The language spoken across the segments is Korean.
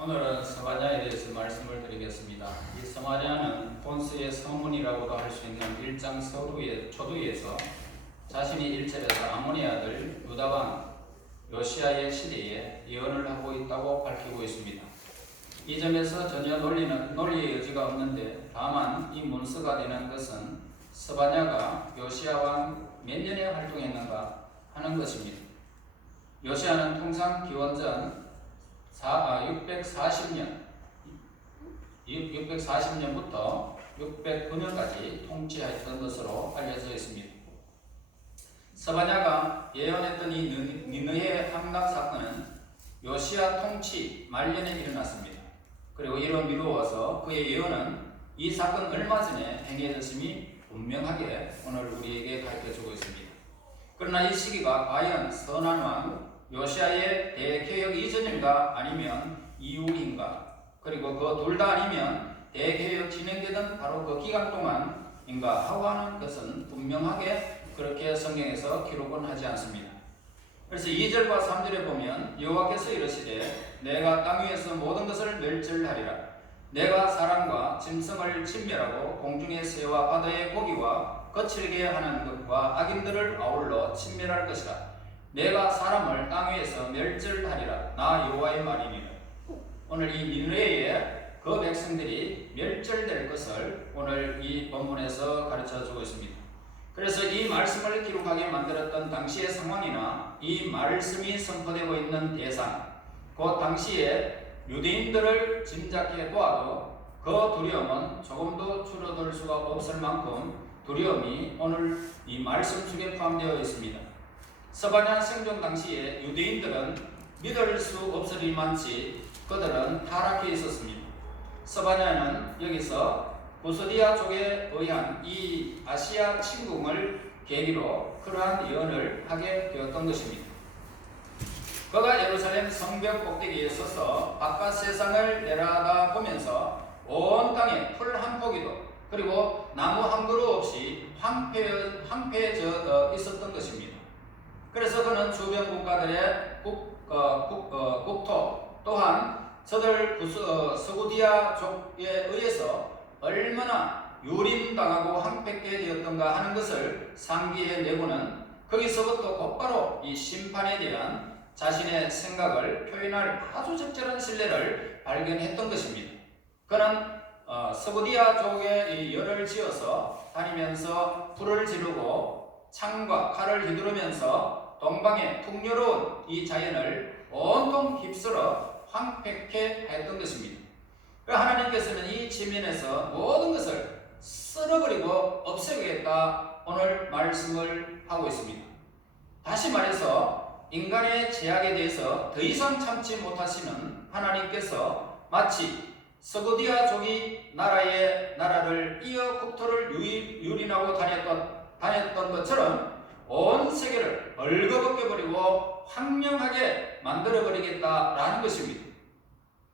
오늘은 스바냐에 대해서 말씀을 드리겠습니다. 이 스바냐는 본스의 서문이라고도 할 수 있는 1장 초두에서 자신이 일절에서 아몬의 아들 유다왕 요시야의 시대에 예언을 하고 있다고 밝히고 있습니다. 이 점에서 전혀 논리의 여지가 없는데, 다만 이 문서가 되는 것은 스바냐가 요시야 왕 몇 년에 활동했는가 하는 것입니다. 요시야는 통상 기원전 640년부터 609년까지 통치했던 것으로 알려져 있습니다. 스바냐가 예언했던 이 니느웨 함락 사건은 요시야 통치 말년에 일어났습니다. 그리고 이로 미루어서 그의 예언은 이 사건 얼마 전에 행해졌음이 분명하게 오늘 우리에게 가르쳐주고 있습니다. 그러나 이 시기가 과연 선한 왕 요시야의 대개혁 이전인가 아니면 이후인가, 그리고 그 둘 다 아니면 대개혁 진행되던 바로 그 기간 동안인가 하고 하는 것은 분명하게 그렇게 성경에서 기록은 하지 않습니다. 그래서 2절과 3절에 보면 여호와께서 이르시되 내가 땅 위에서 모든 것을 멸절하리라. 내가 사람과 짐승을 침멸하고 공중의 새와 바다의 고기와 거칠게 하는 것과 악인들을 아울러 침멸할 것이라. 내가 사람을 땅 위에서 멸절하리라. 나 여호와의 말이니라. 오늘 이 니느웨의 그 백성들이 멸절될 것을 오늘 이 본문에서 가르쳐주고 있습니다. 그래서 이 말씀을 기록하게 만들었던 당시의 상황이나 이 말씀이 선포되고 있는 대상, 그 당시에 유대인들을 짐작해 보아도 그 두려움은 조금도 줄어들 수가 없을 만큼 두려움이 오늘 이 말씀 속에 포함되어 있습니다. 스바냐 생존 당시에 유대인들은 믿을 수 없으리만치 그들은 타락해 있었습니다. 스바냐는 여기서 부스디아족에 의한 이 아시아 침공을 계기로 그러한 예언을 하게 되었던 것입니다. 그가 예루살렘 성벽 꼭대기에 서서 바깥 세상을 내려다 보면서 온 땅에 풀 한 포기도 그리고 나무 한 그루 없이 황폐해져 있었던 것입니다. 그래서 그는 주변 국가들의 국토 또한 저들 스구디아족에 의해서 얼마나 유림당하고 황폐하게 되었던가 하는 것을 상기해 내고는 거기서부터 곧바로 이 심판에 대한 자신의 생각을 표현할 아주 적절한 신뢰를 발견했던 것입니다. 그는 스구디아족에 열을 지어서 다니면서 불을 지르고 창과 칼을 휘두르면서 동방의 풍요로운 이 자연을 온통 휩쓸어 황폐케 했던 것입니다. 하나님께서는 이 지면에서 모든 것을 쓸어버리고 없애겠다 오늘 말씀을 하고 있습니다. 다시 말해서 인간의 죄악에 대해서 더 이상 참지 못하시는 하나님께서 마치 스구디아족이 나라를 이어 국토를 유린하고 다녔던 것처럼 온 세계를 벌거벗겨버리고 황량하게 만들어버리겠다라는 것입니다.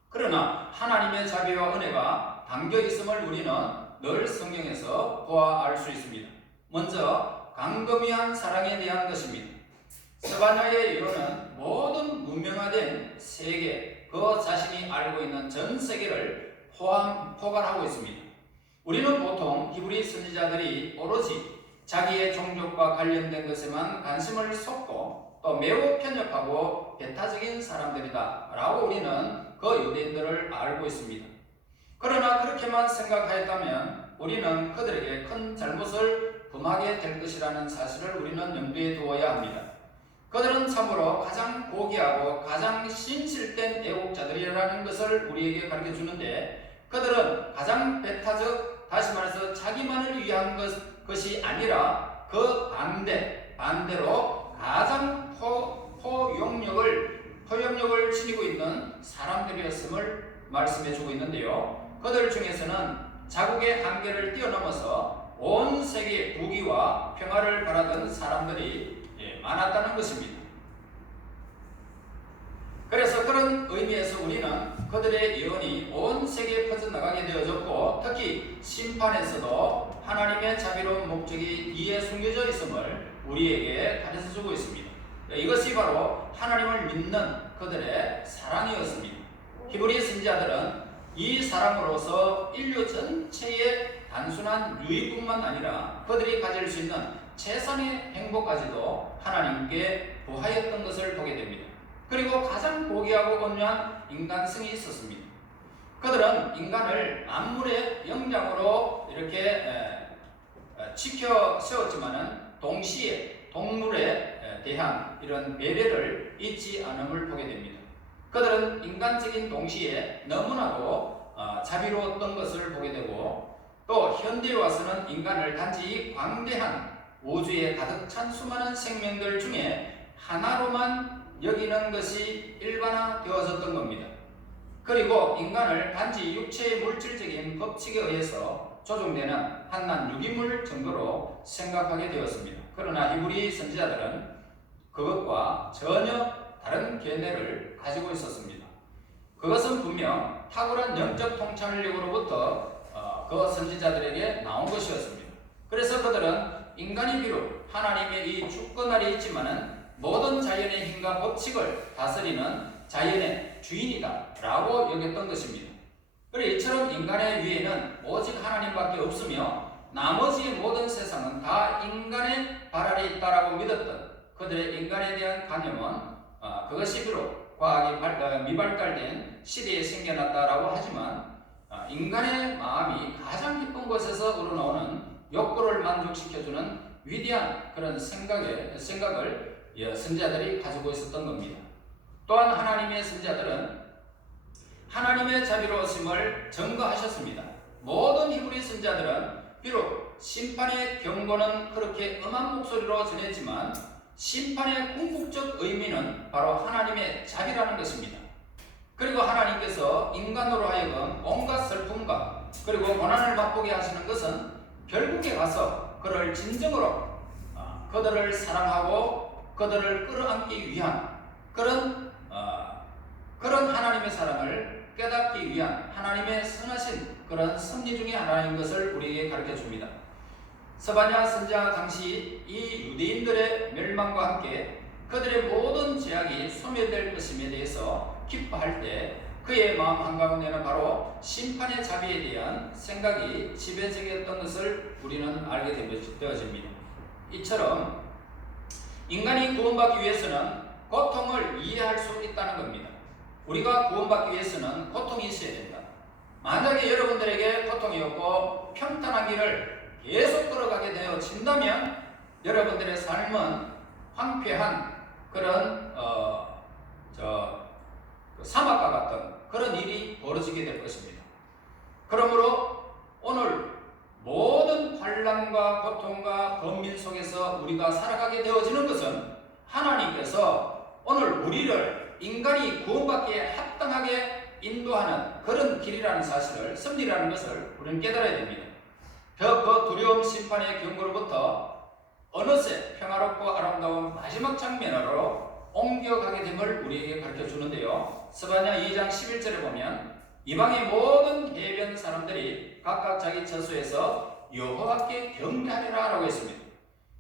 그러나 하나님의 자비와 은혜가 담겨 있음을 우리는 늘 성경에서 보아 알 수 있습니다. 먼저 광범위한 사랑에 대한 것입니다. 스바냐의 예언은 모든 문명화된 세계, 그 자신이 알고 있는 전 세계를 포괄하고 있습니다. 우리는 보통 히브리 선지자들이 오로지 자기의 종족과 관련된 것에만 관심을 쏟고 또 매우 편협하고 배타적인 사람들이다 라고 우리는 그 유대인들을 알고 있습니다. 그러나 그렇게만 생각하였다면 우리는 그들에게 큰 잘못을 범하게 될 것이라는 사실을 우리는 염두에 두어야 합니다. 그들은 참으로 가장 고귀하고 가장 신실된 애국자들이라는 것을 우리에게 가르쳐주는데, 그들은 가장 배타적, 다시 말해서 자기만을 위한 것이 아니라 그 반대로 가장 포용력을 지니고 있는 사람들이었음을 말씀해주고 있는데요. 그들 중에서는 자국의 한계를 뛰어넘어서 온 세계 부귀와 평화를 바라던 사람들이 많았다는 것입니다. 그래서 그런 의미에서 우리는 그들의 예언이 온 세계에 퍼져나가게 되어졌고, 특히 심판에서도 하나님의 자비로운 목적이 이에 숨겨져 있음을 우리에게 가르쳐주고 있습니다. 이것이 바로 하나님을 믿는 그들의 사랑이었습니다. 히브리 선지자들은 이 사람으로서 인류 전체의 단순한 유익뿐만 아니라 그들이 가질 수 있는 최선의 행복까지도 하나님께 구하였던 것을 보게 됩니다. 그리고 가장 고귀하고 온유한 인간성이 있었습니다. 그들은 인간을 만물의 영장으로 이렇게 지켜 세웠지만은 동시에 동물에 대한 이런 배려를 잊지 않음을 보게 됩니다. 그들은 인간적인 동시에 너무나도 자비로웠던 것을 보게 되고, 또 현대에 와서는 인간을 단지 광대한 우주에 가득 찬 수많은 생명들 중에 하나로만 여기는 것이 일반화되어졌던 겁니다. 그리고 인간을 단지 육체의 물질적인 법칙에 의해서 조종되는 한낱 유기물 정도로 생각하게 되었습니다. 그러나 히브리 선지자들은 그것과 전혀 다른 견해를 가지고 있었습니다. 그것은 분명 탁월한 영적 통찰력으로부터 그 선지자들에게 나온 것이었습니다. 그래서 그들은 인간이 비록 하나님의 이 주권 아래 있지만은 모든 자연의 힘과 법칙을 다스리는 자연의 주인이다 라고 여겼던 것입니다. 그리고 이처럼 인간의 위에는 오직 하나님밖에 없으며 나머지 모든 세상은 다 인간의 발 아래 있다라고 믿었던 그들의 인간에 대한 관념은 그것이 비록 과학이 미발달된 시대에 생겨났다라고 하지만 인간의 마음이 가장 깊은 곳에서 우러나오는 욕구를 만족시켜주는 위대한 그런 생각을 선지자들이 가지고 있었던 겁니다. 또한 하나님의 선지자들은 하나님의 자비로우심을 증거하셨습니다. 모든 히브리 선지자들은 비록 심판의 경고는 그렇게 엄한 목소리로 전했지만 심판의 궁극적 의미는 바로 하나님의 자비라는 것입니다. 그리고 하나님께서 인간으로 하여금 온갖 슬픔과 그리고 고난을 맛보게 하시는 것은 결국에 가서 그를 진정으로 그들을 사랑하고 그들을 끌어안기 위한 그런 하나님의 사랑을 깨닫기 위한 하나님의 선하신 그런 섭리 중의 하나인 것을 우리에게 가르쳐 줍니다. 스바냐 선지자 당시 이 유대인들의 멸망과 함께 그들의 모든 제약이 소멸될 것임에 대해서 기뻐할 때 그의 마음 한가운데는 바로 심판의 자비에 대한 생각이 지배적이었던 것을 우리는 알게 되어집니다. 이처럼 인간이 구원받기 위해서는 고통을 이해할 수 있다는 겁니다. 우리가 구원받기 위해서는 고통이 있어야 된다. 만약에 여러분들에게 고통이 없고 평탄한 길을 계속 걸어가게 되어진다면 여러분들의 삶은 황폐한 그런 사막과 같은 그런 일이 벌어지게 될 것입니다. 그러므로 오늘 모든 환난과 고통과 번민 속에서 우리가 살아가게 되어지는 것은 하나님께서 오늘 우리를 인간이 구원받기에 합당하게 인도하는 그런 길이라는 사실을, 섭리라는 것을 우리는 깨달아야 됩니다. 그 두려움 심판의 경고로부터 어느새 평화롭고 아름다운 마지막 장면으로 옮겨가게 됨을 우리에게 가르쳐 주는데요. 스바냐 2장 11절에 보면 이방의 모든 해변 사람들이 각각 자기 처소에서 여호와께 경배하리라 라고 했습니다.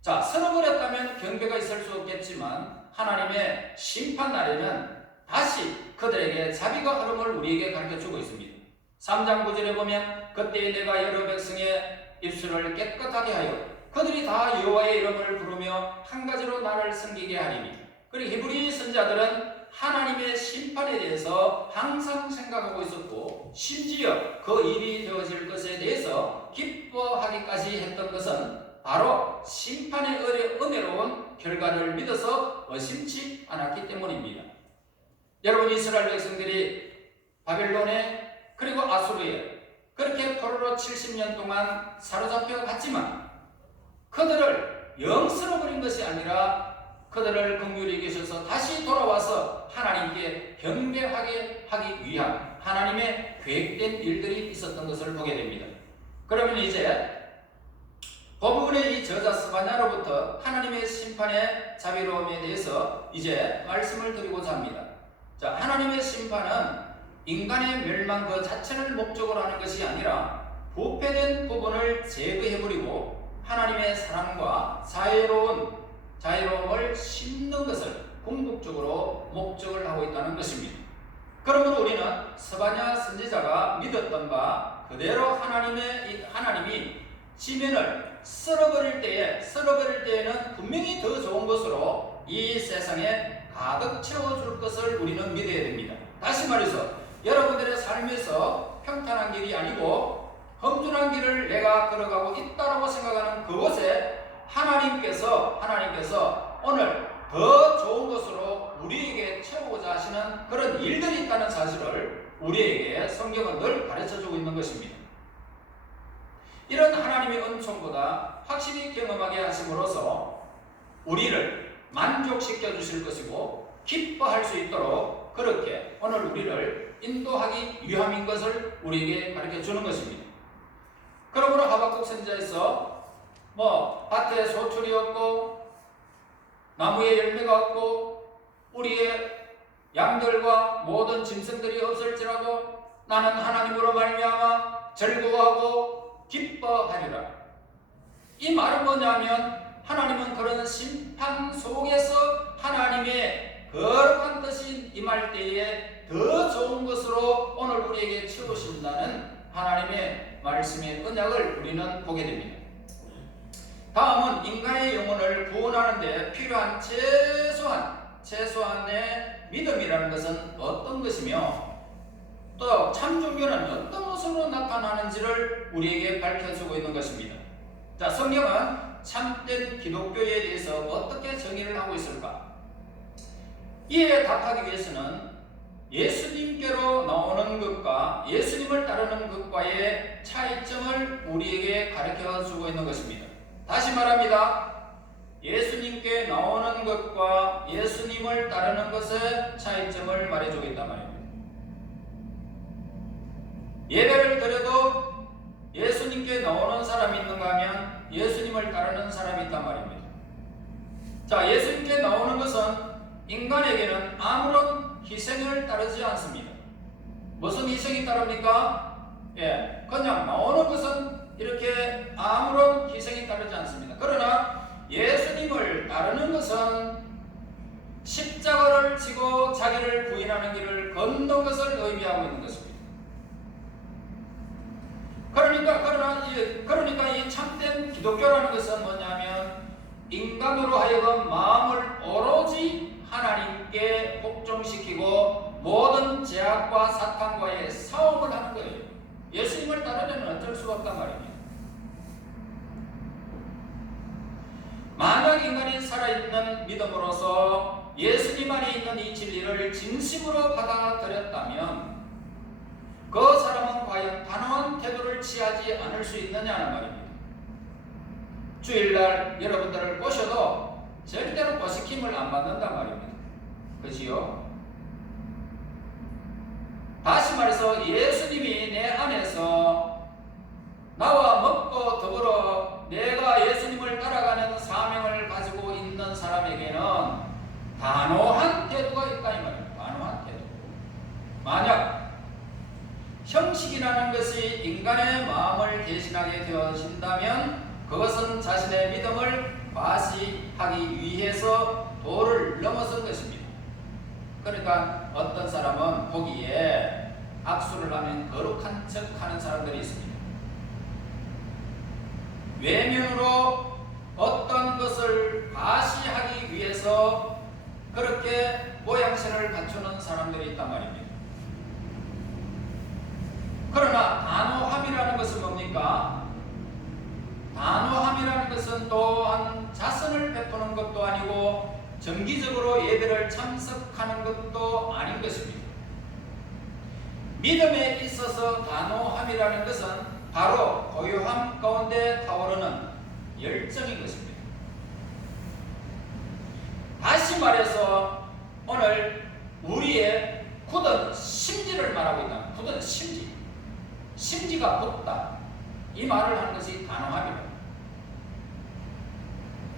자, 쓸어버렸다면 경배가 있을 수 없겠지만 하나님의 심판 날에는 다시 그들에게 자비가 흐름을 우리에게 가르쳐 주고 있습니다. 3장 9절에 보면 그때 내가 여러 백성의 입술을 깨끗하게 하여 그들이 다 여호와의 이름을 부르며 한 가지로 나를 섬기게 하리니. 그리고 히브리 선지자들은 하나님의 심판에 대해서 항상 생각하고 있었고 심지어 그 일이 되어질 것에 대해서 기뻐하기까지 했던 것은 바로 심판의 은혜로운 결과를 믿어서 의심치 않았기 때문입니다. 여러분, 이스라엘 백성들이 바벨론에 그리고 아수르에 그렇게 포로로 70년 동안 사로잡혀 갔지만 그들을 영스러버린 것이 아니라 그들을 긍휼히 여기셔서 다시 돌아와서 하나님께 경배하게 하기 위한 하나님의 계획된 일들이 있었던 것을 보게 됩니다. 그러면 이제 그 부분의 이 저자 스바냐로부터 하나님의 심판의 자비로움에 대해서 이제 말씀을 드리고자 합니다. 자, 하나님의 심판은 인간의 멸망 그 자체를 목적으로 하는 것이 아니라 부패된 부분을 제거해버리고 하나님의 사랑과 자애로움을 심는 것을 궁극적으로 목적을 하고 있다는 것입니다. 그러므로 우리는 스바냐 선지자가 믿었던 바 그대로 하나님이 지면을 썰어버릴 때에는 분명히 더 좋은 것으로 이 세상에 가득 채워줄 것을 우리는 믿어야 됩니다. 다시 말해서 여러분들의 삶에서 평탄한 길이 아니고 험준한 길을 내가 걸어가고 있다라고 생각하는 그곳에 하나님께서 오늘 더 좋은 것으로 우리에게 채우고자 하시는 그런 일들이 있다는 사실을 우리에게 성경은 늘 가르쳐주고 있는 것입니다. 이런 하나님의 은총보다 확실히 경험하게 하심으로써 우리를 만족시켜 주실 것이고 기뻐할 수 있도록 그렇게 오늘 우리를 인도하기 위함인 것을 우리에게 가르쳐 주는 것입니다. 그러므로 하박국 선지자에서 밭에 소출이 없고 나무에 열매가 없고 우리의 양들과 모든 짐승들이 없을지라도 나는 하나님으로 말미암아 즐거워하고 기뻐하리라. 이 말은 뭐냐면 하나님은 그런 심판 속에서 하나님의 거룩한 뜻이 임할 때에 더 좋은 것으로 오늘 우리에게 채우신다는 하나님의 말씀의 언약을 우리는 보게 됩니다. 다음은 인간의 영혼을 구원하는 데 필요한 최소한의 믿음이라는 것은 어떤 것이며 또 참 종교는 어떤 모습으로 나타나는지를 우리에게 밝혀주고 있는 것입니다. 자, 성경은 참된 기독교에 대해서 어떻게 정의를 하고 있을까? 이에 답하기 위해서는 예수님께로 나오는 것과 예수님을 따르는 것과의 차이점을 우리에게 가르쳐주고 있는 것입니다. 다시 말합니다. 예수님께 나오는 것과 예수님을 따르는 것의 차이점을 말해주고 있단 말입니다. 예배를 드려도 예수님께 나오는 사람이 있는가 하면 예수님을 따르는 사람이 있단 말입니다. 자, 예수님께 나오는 것은 인간에게는 아무런 희생을 따르지 않습니다. 무슨 희생이 따릅니까? 그냥 나오는 것은 이렇게 아무런 희생이 따르지 않습니다. 그러나 예수님을 따르는 것은 십자가를 지고 자기를 부인하는 길을 걷는 것을 의미하고 있는 것입니다. 그러니까 이 참된 기독교라는 것은 뭐냐면 인간으로 하여금 마음을 오로지 하나님께 복종시키고 모든 죄악과 사탄과의 싸움을 하는 거예요. 예수님을 따르려면 어쩔 수가 없단 말입니다. 만약 인간이 살아있는 믿음으로서 예수님 안에 있는 이 진리를 진심으로 받아들였다면 그 사람은 과연 단호한 태도를 취하지 않을 수 있느냐는 말입니다. 주일날 여러분들을 꼬셔도 절대로 고시킴을 안 받는단 말입니다. 그렇지요? 다시 말해서 예수님이 내 안에서 나와 먹고 더불어 내가 예수님을 따라가는 사명을 가지고 있는 사람에게는 단호한 태도가 있다 이 말입니다. 단호한 태도. 만약 형식이라는 것이 인간의 마음을 대신하게 되어진다면 그것은 자신의 믿음을 과시하기 위해서 도를 넘어선 것입니다. 그러니까 어떤 사람은 거기에 악수를 하면 거룩한 척 하는 사람들이 있습니다. 외면으로 어떤 것을 과시하기 위해서 그렇게 모양새를 갖추는 사람들이 있단 말입니다. 그러나 단호함이라는 것은 뭡니까? 단호함이라는 것은 또한 자선을 베푸는 것도 아니고 정기적으로 예배를 참석하는 것도 아닌 것입니다. 믿음에 있어서 단호함이라는 것은 바로 고요함 가운데 타오르는 열정인 것입니다. 다시 말해서 오늘 우리의 굳은 심지를 말하고 있다. 굳은 심지. 심지가 굳다. 이 말을 하는 것이 단호함입니다.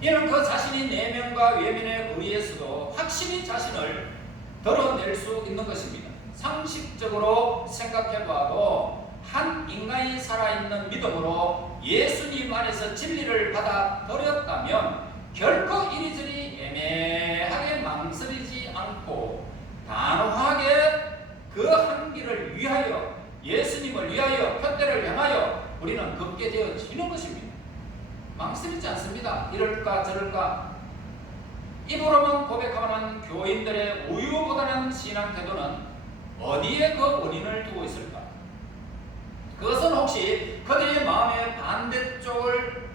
이는 그 자신이 내면과 외면에 의해서도 확실히 자신을 드러낼 수 있는 것입니다. 상식적으로 생각해봐도 한 인간이 살아있는 믿음으로 예수님 안에서 진리를 받아들였다면 결코 이리저리 애매하게 망설이지 않고 단호하게 그 위하여, 예수님을 위하여, 표대를 향하여 우리는 걷게 되어지는 것입니다. 망설이지 않습니다. 이럴까 저럴까. 입으로만 고백하는 교인들의 우유보다는 신앙 태도는 어디에 그 원인을 두고 있을까? 그것은 혹시 그들의 마음의 반대쪽을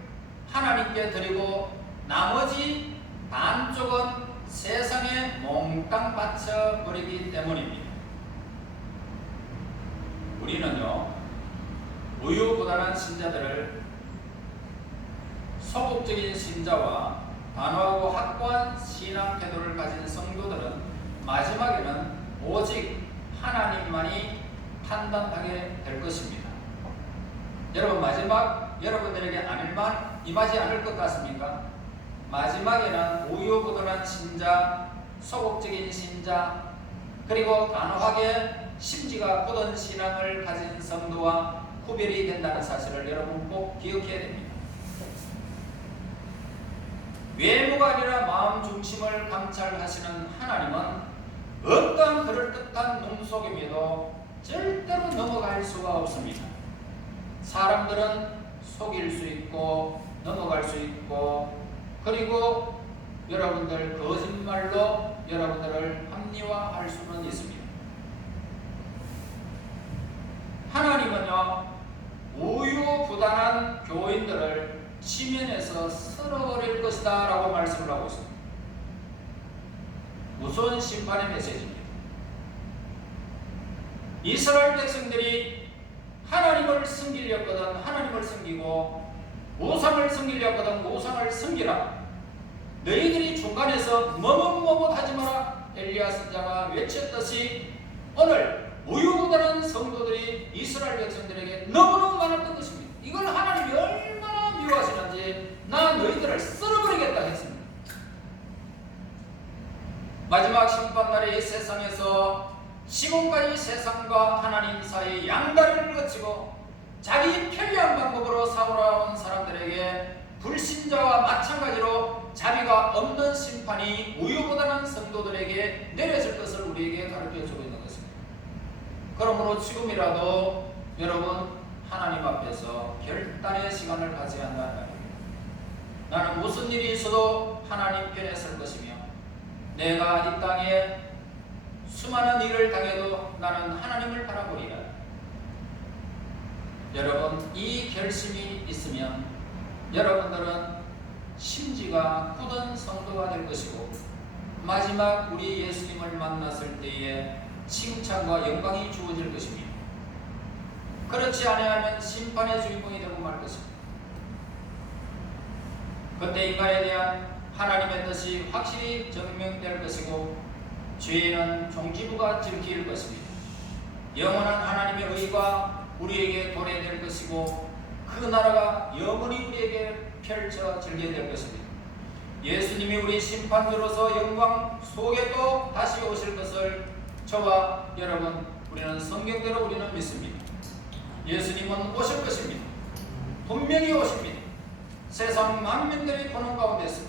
하나님께 드리고 나머지 반쪽은 세상에 몽땅 바쳐버리기 때문입니다. 우리는요, 우유부단한 신자들을 소극적인 신자와 단호하고 확고한 신앙 태도를 가진 성도들은 마지막에는 오직 하나님만이 판단하게 될 것입니다. 여러분, 마지막 여러분들에게 임하지 않을 것 같습니까? 마지막에는 우유부단한 신자, 소극적인 신자, 그리고 단호하게 심지가 굳은 신앙을 가진 성도와 구별이 된다는 사실을 여러분 꼭 기억해야 됩니다. 외모가 아니라 마음 중심을 감찰하시는 하나님은 어떠한 그럴듯한 눈속임에도 절대로 넘어갈 수가 없습니다. 사람들은 속일 수 있고 넘어갈 수 있고, 그리고 여러분들 거짓말로 여러분들을 합리화할 수는 있습니다. 하나님은요, 우유부단한 교인들을 지면에서 쓸어버릴 것이다 라고 말씀을 하고 있습니다. 무서운 심판의 메시지입니다. 이스라엘 백성들이 하나님을 섬기려거든 하나님을 섬기고, 우상을 섬기려거든 우상을 섬기라. 너희들이 중간에서 머뭇머뭇하지 마라. 엘리야 선지자가 외쳤듯이 오늘 우유부단한 성도들이 이스라엘 백성들에게 너무너무 많았던 것입니다. 이걸 하나님이 얼마나 미워하시는지 나 너희들을 쓸어버리겠다 했습니다. 마지막 심판날에 이 세상에서 지금까지 세상과 하나님 사이 양다리를 거치고 자기 편리한 방법으로 살아온 사람들에게 불신자와 마찬가지로 자비가 없는 심판이 우유부단한 성도들에게 내려질 것을 우리에게 가르쳐주고 있는 것입니다. 그러므로 지금이라도 여러분, 하나님 앞에서 결단의 시간을 가져야 한다는 말입니다. 나는 무슨 일이 있어도 하나님 편에 설 것이며, 내가 이 땅에 수많은 일을 당해도 나는 하나님을 바라보리라. 여러분, 이 결심이 있으면 여러분들은 심지가 굳은 성도가 될 것이고, 마지막 우리 예수님을 만났을 때에 칭찬과 영광이 주어질 것입니다. 그렇지 않으면 심판의 주인공이 되고 말 것입니다. 그때 인간에 대한 하나님의 뜻이 확실히 증명될 것이고, 죄는 종지부가 지킬 것입니다. 영원한 하나님의 의가 우리에게 도래될 것이고, 그 나라가 영원히 우리에게 펼쳐지게 될 것입니다. 예수님이 우리 심판주로서 영광 속에 또 다시 오실 것을 저와 여러분, 우리는 성경대로 우리는 믿습니다. 예수님은 오실 것입니다. 분명히 오십니다. 세상 만민들이 보는 가운데서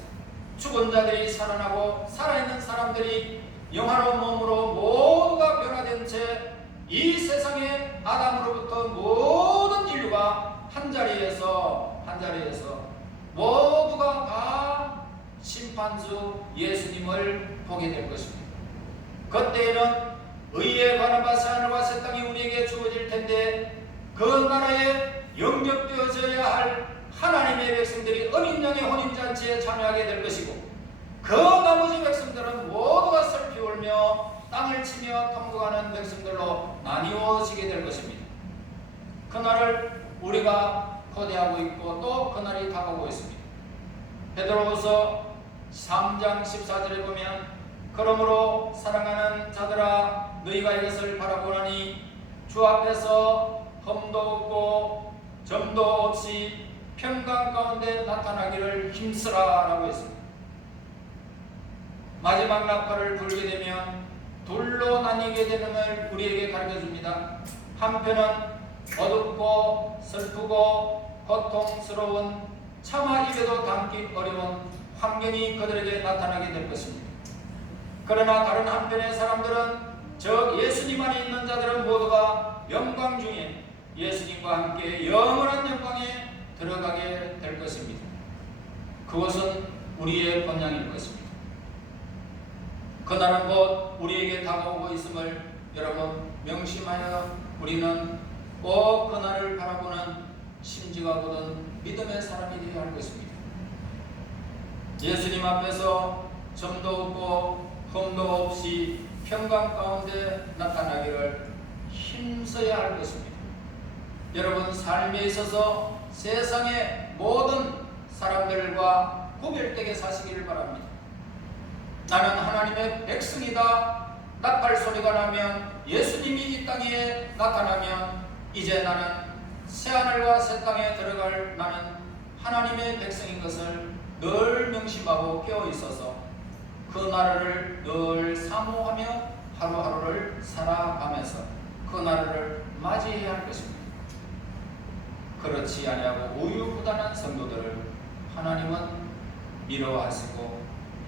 죽은 자들이 살아나고 살아있는 사람들이 영화로운 몸으로 모두가 변화된 채 이 세상에 아담으로부터 모든 인류가 한자리에서 모두가 다 심판주 예수님을 보게 될 것입니다. 그때에는 의에 바나바스 하늘과 새 땅이 우리에게 주어질 텐데, 그 나라에 영접되어져야 할 하나님의 백성들이 어린 양의 혼인잔치에 참여하게 될 것이고, 그 나머지 백성들은 모두가 슬피 울며 땅을 치며 통곡하는 백성들로 나뉘어지게 될 것입니다. 그날을 우리가 고대하고 있고 또 그날이 다가오고 있습니다. 베드로후서 3장 14절에 보면, 그러므로 사랑하는 자들아, 너희가 이것을 바라보나니 주 앞에서 흠도 없고 점도 없이 평강 가운데 나타나기를 힘쓰라 라고 했습니다. 마지막 나팔을 불게 되면 둘로 나뉘게 되는 걸 우리에게 가르쳐줍니다. 한편은 어둡고 슬프고 고통스러운, 차마 입에도 담기 어려운 환경이 그들에게 나타나게 될 것입니다. 그러나 다른 한편의 사람들은, 즉 예수님 안에 있는 자들은 모두가 영광 중에 예수님과 함께 영원한 영광에 들어가게 될 것입니다. 그것은 우리의 본향일 것입니다. 그날은 곧 우리에게 다가오고 있음을 여러분 명심하여 우리는 꼭 그날을 바라보는 심지가 고든 믿음의 사람이 되어야 할 것입니다. 예수님 앞에서 점도 없고 흠도 없이 평강 가운데 나타나기를 힘써야 할 것입니다. 여러분 삶에 있어서 세상의 모든 사람들과 구별되게 사시기를 바랍니다. 나는 하나님의 백성이다. 나팔 소리가 나면 예수님이 이 땅에 나타나면 이제 나는 새하늘과 새 땅에 들어갈 나는 하나님의 백성인 것을 늘 명심하고 깨어 있어서 그 나라를 늘 사모하며 하루하루를 살아가면서 그 나라를 맞이해야 할 것입니다. 그렇지 아니하고 우유부단한 성도들을 하나님은 미워하시고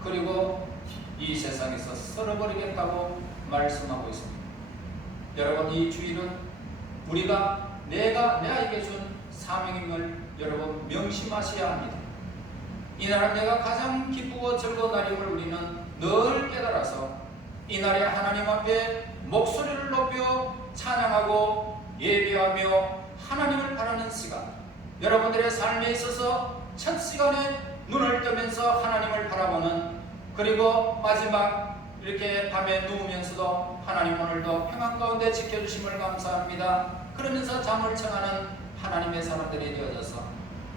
그리고 이 세상에서 썰어버리겠다고 말씀하고 있습니다. 여러분 이 주일은 우리가 내가 내에게 준 사명임을 여러분 명심하셔야 합니다. 이날은 내가 가장 기쁘고 즐거운 날임을 우리는 늘 깨달아서 이날에 하나님 앞에 목소리를 높여 찬양하고 예배하며 하나님을 바라는 시간, 여러분들의 삶에 있어서 첫 시간에 눈을 뜨면서 하나님을 바라보는, 그리고 마지막 이렇게 밤에 누우면서도 하나님 오늘도 평안 가운데 지켜주심을 감사합니다 그러면서 잠을 청하는 하나님의 사람들이 되어져서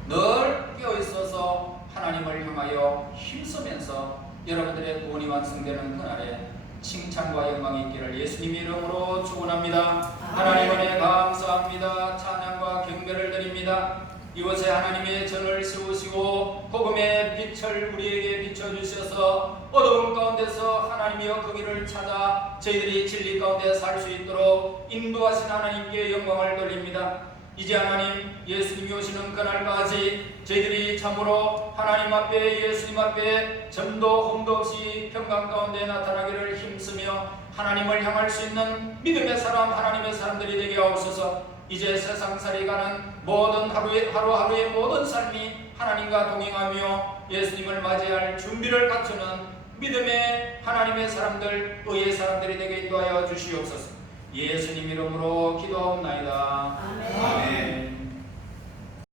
늘 깨어있어서 하나님을 향하여 힘쓰면서 여러분들의 구원이 완성되는 그날에 칭찬과 영광이 있기를 예수님의 이름으로 축원합니다. 하나님 은혜 감사합니다. 찬양과 경배를 드립니다. 이곳에 하나님의 전을 세우시고 복음의 빛을 우리에게 비춰주셔서 어두운 가운데서 하나님이여 그 길을 찾아 저희들이 진리 가운데 살 수 있도록 인도하신 하나님께 영광을 돌립니다. 이제 하나님 예수님이 오시는 그날까지 저희들이 참으로 하나님 앞에 예수님 앞에 점도 흠도 없이 평강 가운데 나타나기를 힘쓰며 하나님을 향할 수 있는 믿음의 사람 하나님의 사람들이 되게 하옵소서. 이제 세상살이 가는 모든 하루하루의 모든 삶이 하나님과 동행하며 예수님을 맞이할 준비를 갖추는 믿음의 하나님의 사람들, 의의 사람들이 되게 인도하여 주시옵소서. 예수님 이름으로 기도하옵나이다. 아멘. 아멘.